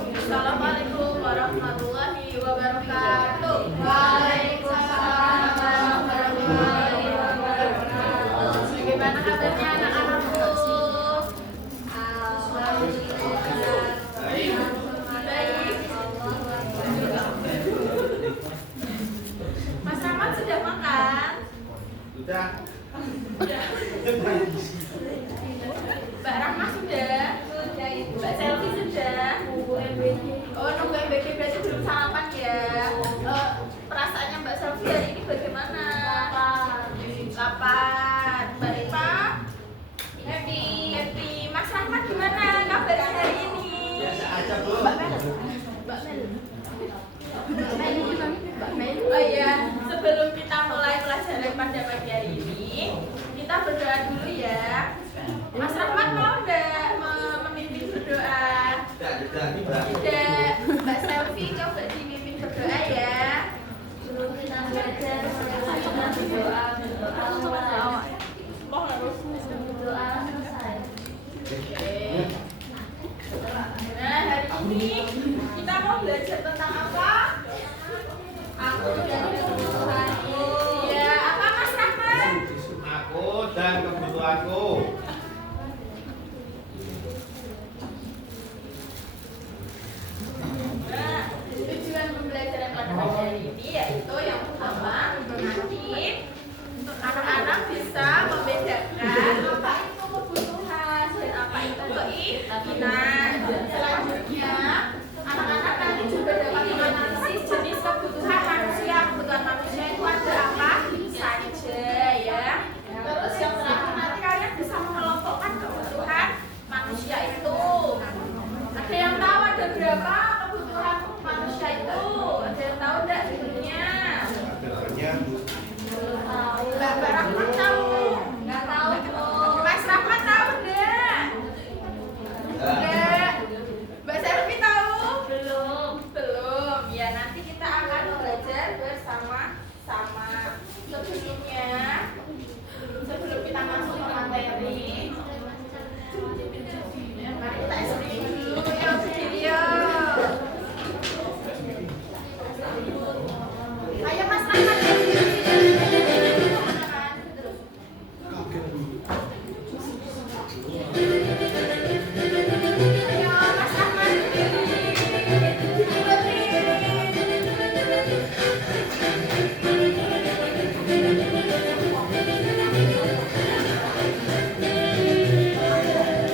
Assalamualaikum warahmatullahi wabarakatuh. Waalaikumsalam warahmatullahi wabarakatuh. Bagaimana kabarnya anak-anakku? Alhamdulillah. Baik. Mas Rahmat sudah makan? Sudah. Mbak Rahma sudah? Mbak Selvi sudah? Oh, nunggu MBG berarti belum sarapan ya? Perasaannya Mbak Selvi hari ini bagaimana? Lapar. Mbak Rifa? Happy. Mas Rahmat gimana kabarnya hari ini? Biasa aja, Bu. Mbak Mel. Oh iya, sebelum kita mulai pelajaran pada pagi hari ini, kita berdoa dulu ya. Mas Rahmat mau nggak memimpin berdoa? Tidak. Mbak Selvi coba dipimpin berdoa ya. Sebelum kita belajar, kita berdoa selesai. Oke. Nah, hari ini kita mau belajar tentang apa? Aku dan kebutuhanku. Ya, apa Mas Rahmat? Aku dan kebutuhanku. Nah, tujuan pembelajaran pada pagi hari ini yaitu yang pertama nanti untuk anak-anak bisa membedakan apa itu kebutuhan dan apa itu keinginan. Selanjutnya anak-anak nanti juga dapat menganalisis jenis kebutuhan manusia. Kebutuhan manusia itu ada apa saja ya. Terus yang terakhir nanti kalian bisa mengelompokkan kebutuhan manusia itu. Ada yang tahu ada berapa kebutuhan manusia itu? Ada yang tahu enggak sebelumnya? Mbak Rahmat tahu? Enggak tahu. Mas Rahmat tahu enggak? Enggak. Mbak Selvi tahu? Belum. Ya, nanti kita akan belajar bersama-sama. Sebelum kita masuk ke materi, mari kita explain dulu ya video. Ayo Mas Rahmat. Ayo Mas Rahmat.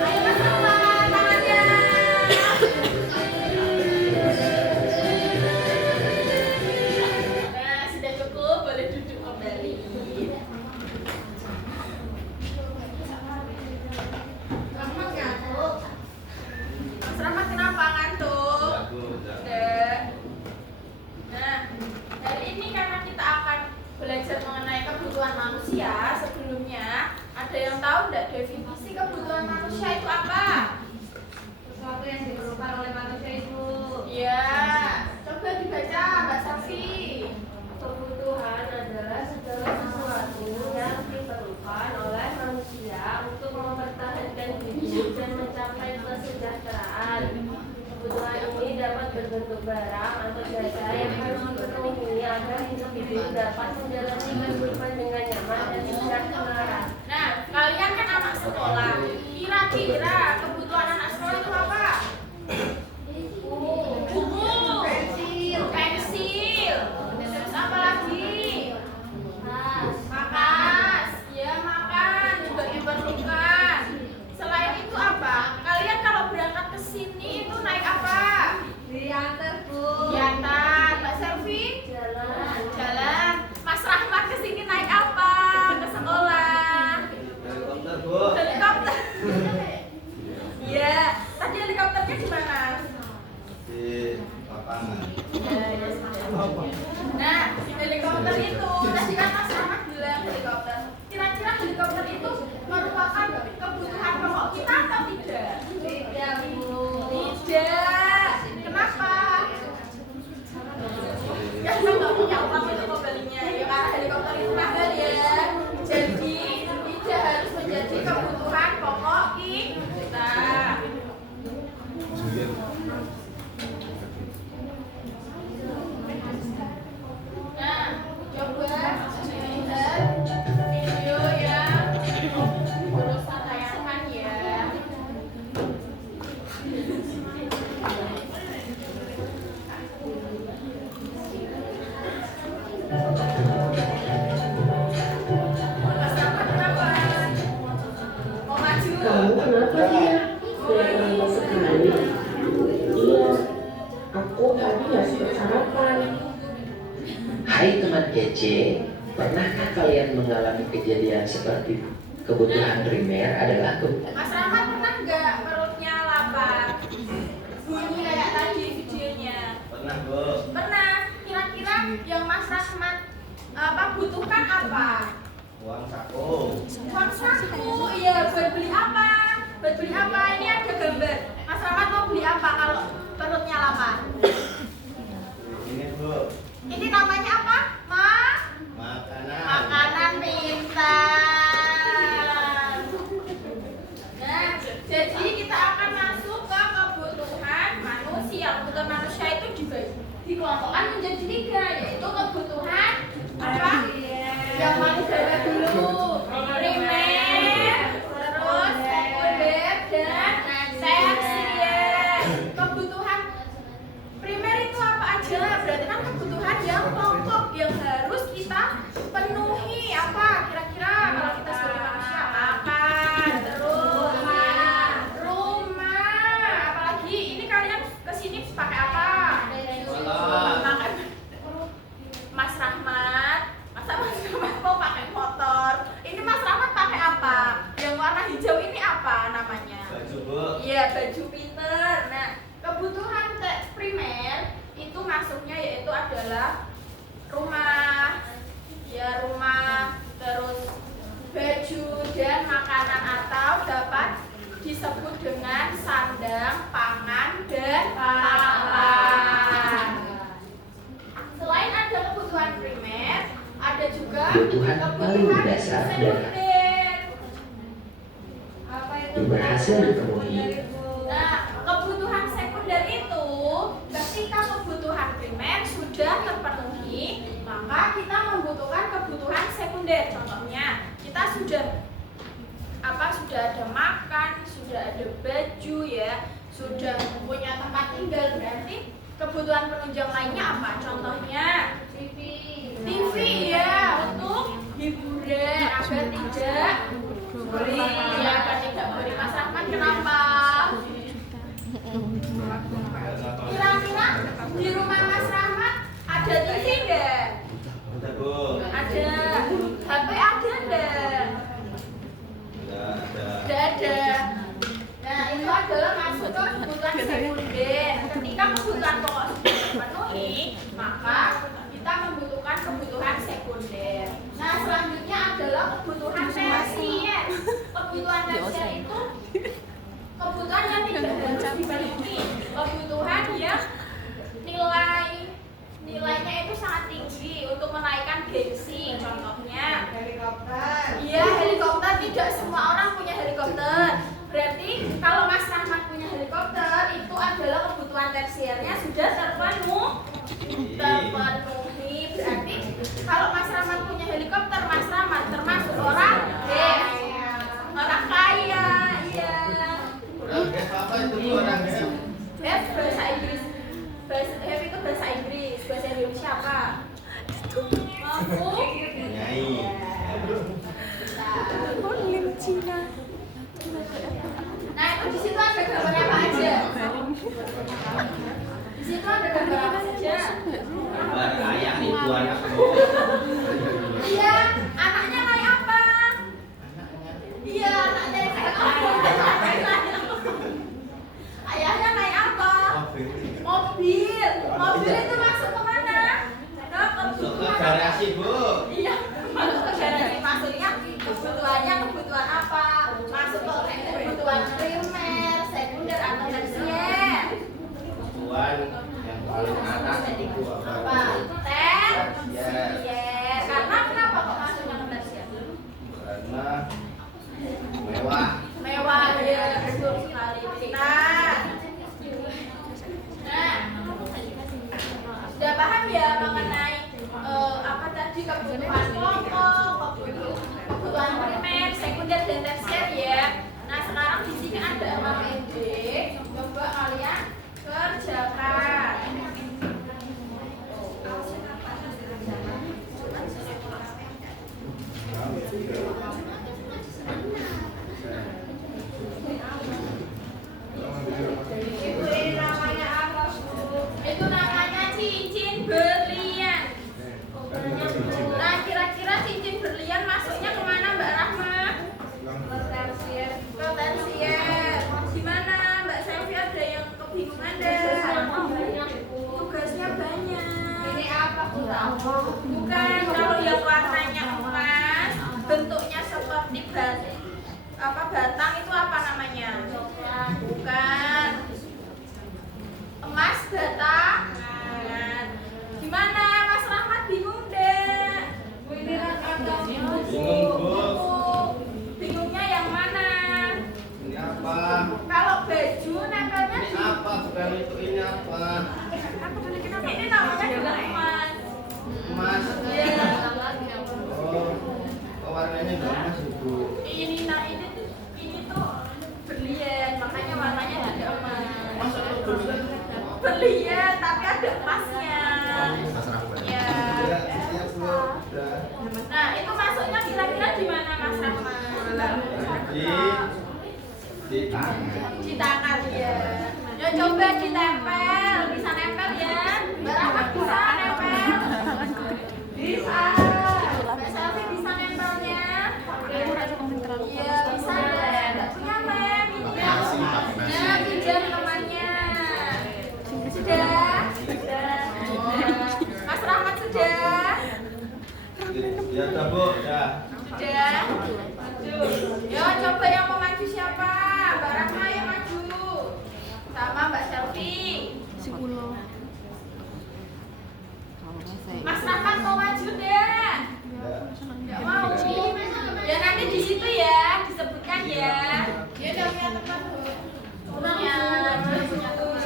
Ayo Mas Rahmat, tangannya. Nah, sudah cukup, boleh duduk kembali. Rahmat ngantuk. Mas Rahmat kenapa ngantuk? Enggak. Nah, hari ini karena kita akan belajar mengenai kebutuhan manusia, sebelumnya ada yang tahu enggak definisi kebutuhan manusia itu apa? Sesuatu yang diperlukan oleh manusia itu. Ya, coba dibaca Mbak Safi. Kebutuhan adalah segala sesuatu yang diperlukan oleh manusia untuk mempertahankan hidup dan mencapai kesejahteraan. Kebutuhan ini dapat berbentuk barang atau jasa yang harus dipenuhi agar individu dapat menjalani kehidupan dengan nyaman dan sejahtera. Nah, kalian kan anak sekolah. Kira-kira kebutuhan anak sekolah itu apa? Buku, pensil. Terus apa lagi? Makan. Ya, makan juga diperlukan. Selain itu apa? Kalian kalau berangkat ke sini itu naik apa? Diantar, Bu. Diantar. Mbak Selvi? Jalan. Mas Rahmat ke sini naik apa? Ke sekolah. Helikopter, Bu. Helikopter. Iya, tadi helikopter anak-anak kece, pernahkah kalian mengalami kejadian seperti kebutuhan primer adalah Mas Rahmat pernah nggak perutnya lapar? Bunyi kayak tadi videonya. Pernah, Bu. Pernah. Kira-kira yang Mas Rahmat butuhkan apa? Uang saku. Uang saku. Iya, buat beli apa? Buat beli apa? Ini ada gambar. Mas Rahmat mau beli apa kalau perutnya lapar? Ini, Bu. Ini namanya apa? Makanan. Makanan pintar. Nah, jadi kita akan masuk ke kebutuhan manusia. Kebutuhan manusia itu juga dikelompokkan menjadi 3, yaitu kebutuhan apa? Yang paling bawah dulu, primer, terus sekunder dan tersier. Kebutuhan primer itu apa aja? Berarti kan kebutuhan yang pokok yang harus kita penuhi. Apa kira-kira kalau kita sebagai manusia? Makan, terus rumah, apalagi ini kalian kesini pakai apa? Makan. Mas Rahmat, masa Mas Rahmat mau pakai motor? Ini Mas Rahmat pakai apa? Yang warna hijau ini apa namanya? Baju, Bu. Iya, baju pinter. Nah, kebutuhan primer itu masuknya yaitu adalah rumah, ya rumah, terus baju dan makanan atau dapat disebut dengan sandang, pangan, dan papan. Selain ada kebutuhan primer, ada juga Kebutuhan paling mendasar dan sekunder. berhasil dipenuhi. Nah, kebutuhan sekunder itu ketika kebutuhan primer sudah terpenuhi, maka kita membutuhkan kebutuhan sekunder. Contohnya, kita sudah ada makan, sudah ada baju ya, sudah punya tempat tinggal, berarti kebutuhan penunjang lainnya apa? Contohnya TV ya, untuk hiburan agar tidak beri Mas Rahmat. Kenapa? Kira-kira di rumah Mas Rahmat ada TV enggak? Ada, Bu. Ada. HP ada enggak? Ada. Tidak ada. Nah, itu adalah masuk ke kebutuhan sekunder. Ketika kebutuhan pokok sudah terpenuhi, maka kita membutuhkan kebutuhan sekunder. Nah, selanjutnya adalah kebutuhan tersier. Kebutuhan tersier itu kebutuhan yang tidak harus dipenuhi. Kebutuhan yang nilainya itu sangat tinggi untuk menaikkan gengsi. Contohnya helikopter. Iya, helikopter. Tidak semua orang punya helikopter. Berarti kalau Mas Rahmat punya helikopter, itu adalah kebutuhan tersiernya sudah terpenuhi. Berarti kalau Mas Rahmat punya helikopter, Mas Rahmat termasuk orang orang kaya. Iya. Orang gas apa itu, Bu? Orang gas. Have bahasa Inggris. Have itu bahasa Inggris. Bahasa Indonesia apa? Aku Nyai. Nah, itu di situ ada gambar apa aja? Di situ ada gambar apa saja? Gambar ayah itu anakku. Iya, anaknya naik apa? Iya, anaknya naik apa? Ayahnya naik apa? Mobil. Mobil itu masuk ke mana? Masuk ke garasi, Bu. Iya, masuk ke garasi. Maksudnya kebutuhannya kebutuhan apa? Masuk ke kebutuhan primer, sekunder, atau tersier. Kebutuhan yang paling atas itu apa? Tersier. Karena kenapa kok masuknya ke tersier? Karena mewah. Mewah ya, betul sekali. Nah, sudah paham ya mengenai apa tadi kebutuhan pokok, kebutuhan primer, sekunder dan tersier ya. Nah, sekarang di sini ada APD. Coba kalian kerjakan. Ibu, ini namanya apa, Bu? Itu namanya cincin berlian. Bukan, kalau yang warnanya emas, bentuknya seperti batang itu apa namanya? Bukan. Emas batangan. Gimana Mas Rahmat bingung deh? Bingung, Bu. Bingungnya yang mana? Ini apa? Kalau baju nempelnya Ini apa? Bukan itu, ini apa? ini namanya juga emas. Emas. Iya. Oh, warnanya enggak emas, Ibu. Ini tuh berlian, makanya warnanya ada emas. Masa itu berlian? Berlian tapi ada emasnya. Ya. Ya, iya, Bu. Udah. Nah, itu masuknya kira-kira di mana Mas Rahmat? Di tangan. Di tangan ya. Ya coba ditempel, bisa nempel ya. Mbak Rahmat bisa nempel. Bisa. Mbak Selvi bisa nempelnya. Iya, bisa deh. Nggak punya lem ini ya. Ya, pinjam temannya. Sudah. Mas Rahmat sudah. Ya, udah, Bu. Ya. Sudah. Ya, coba yang mau maju siapa? Mbak Rahma yang maju. Sama Mbak Selvi. Mas Rahmat mau maju deh. Nggak mau. Ya nanti di situ ya, disebutkan ya. Dia udah punya teman. Punya.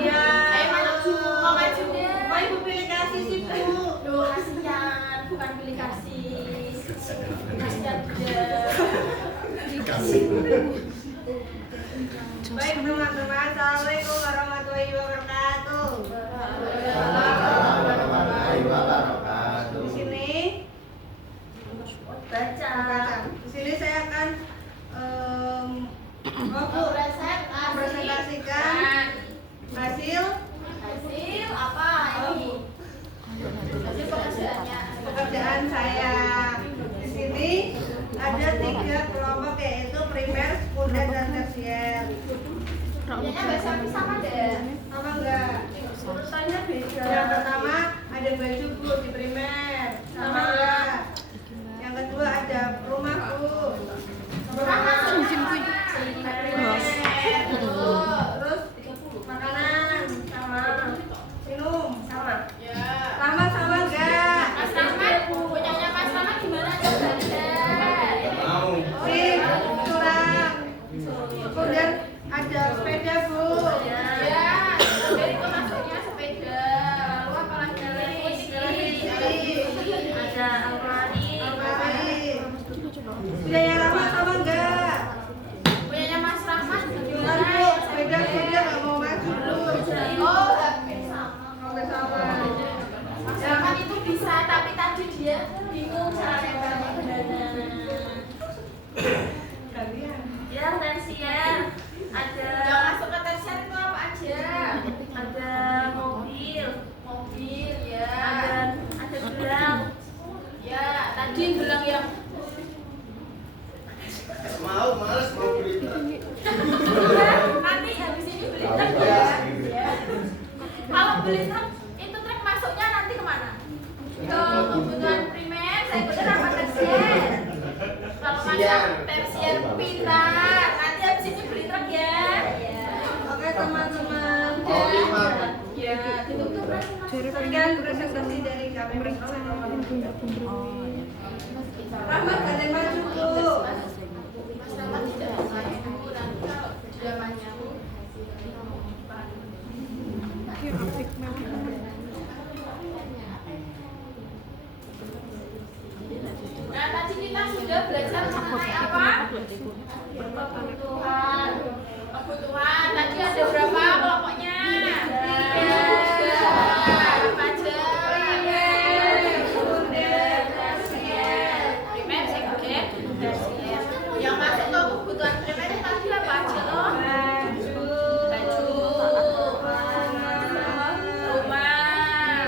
Iya. Ayo maju. Mau maju deh. Mau ibu pilih kasih sih, Bu. Duh, kasihan. Bukan pilih kasih. Kasihan dia. Baik teman-teman, Assalamualaikum warahmatullahi wabarakatuh. Warahmatullahi wabarakatuh. Di sini Baca. di sini saya akan presentasikan hasil apa ini? Hasil pekerjaannya. pekerjaan saya. Di sini ada 3 kelompok, yaitu primer, sekunder, dan tersier. Kayaknya Mbak Selvi sama deh. Sama enggak? Urutannya beda. Yang pertama ada baju, Bu, di primer. Sama enggak? Yang kedua ada rumah, Bu. Sama. Terus makanan sama, minum sama. Sama enggak? Mas Rahmat, punyanya Mas Rahmat gimana coba deh? Mau. Sip, curang. Kemudian ada sepeda, Bu. Ya, jadi itu masuknya sepeda. Lalu apa lagi? Ada almari. Punyanya Rahmat sama enggak? Punyanya Mas Rahmat Gimana, gimana? Bu? Sepeda dia nggak mau maju, Bu. Oh, hampir sama. Sampai sama. Mas Rahmat itu bisa, tapi tadi dia bingung cara nempelnya gimana. Kalian. Ya, tersier. Ada yang masuk ke tersier itu apa aja? Ada mobil ya. Ada gelang. Ya, tadi gelang yang Males mau beli truk. nanti habis ini beli truk ya. Ya. Kalau beli truk, itu truk masuknya nanti kemana? Ke kebutuhan primer, sekunder apa tersier? Kalau masuk tersier pintar, nanti habis ini beli truk ya. Ya. Oke, teman-teman. Oh, 5. Ya, ditutup kan. Sekian presentasi dari kami. Rahmat, ada yang maju, Bu. Mas Rahmat tidak maju, nanti kalau dia maju. Nah, tadi kita sudah belajar mengenai apa? Kebutuhan. Kebutuhan. Tadi ada berapa kelompoknya? 3. Apa aja? Sekunder, tersier. Primer, sekunder, tersier. Yang masuk ke kebutuhan primer itu tadi apa aja loh? Baju, rumah,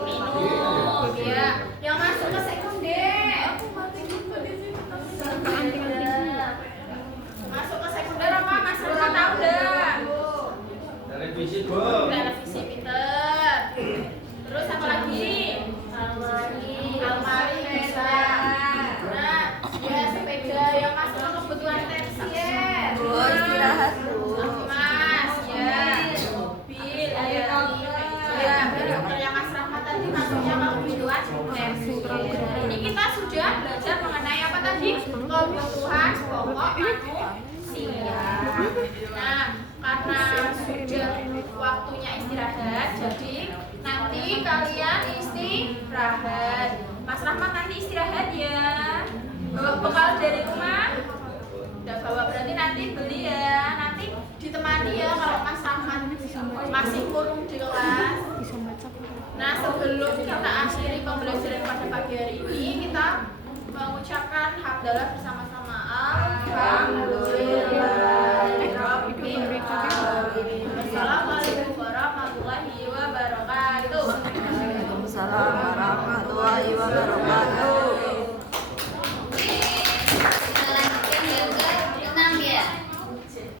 minum, ya. Yang masuk ke sekunder. Masuk ke sekunder apa? Mas Rahmat tahu dah. Televisi, Bu. Televisi pinter. Terus apa lagi? Sama Mas, ya. Mobil, ya. Ya, dokter yang Mas Rahmat tadi masuknya kebutuhan primer. Hari ini kita sudah belajar mengenai apa tadi? Kebutuhan pokok manusia. Nah, karena sudah waktunya istirahat, jadi nanti kalian istirahat. Mas Rahmat nanti istirahat ya. Bawa bekal dari rumah. Udah bawa, berarti nanti beli ya. Nanti ditemani ya kalau Mas Rahmat masih kurung di kelas. Nah, sebelum kita akhiri pembelajaran pada pagi hari ini, kita mengucapkan hamdalah bersama-sama. Alhamdulillah.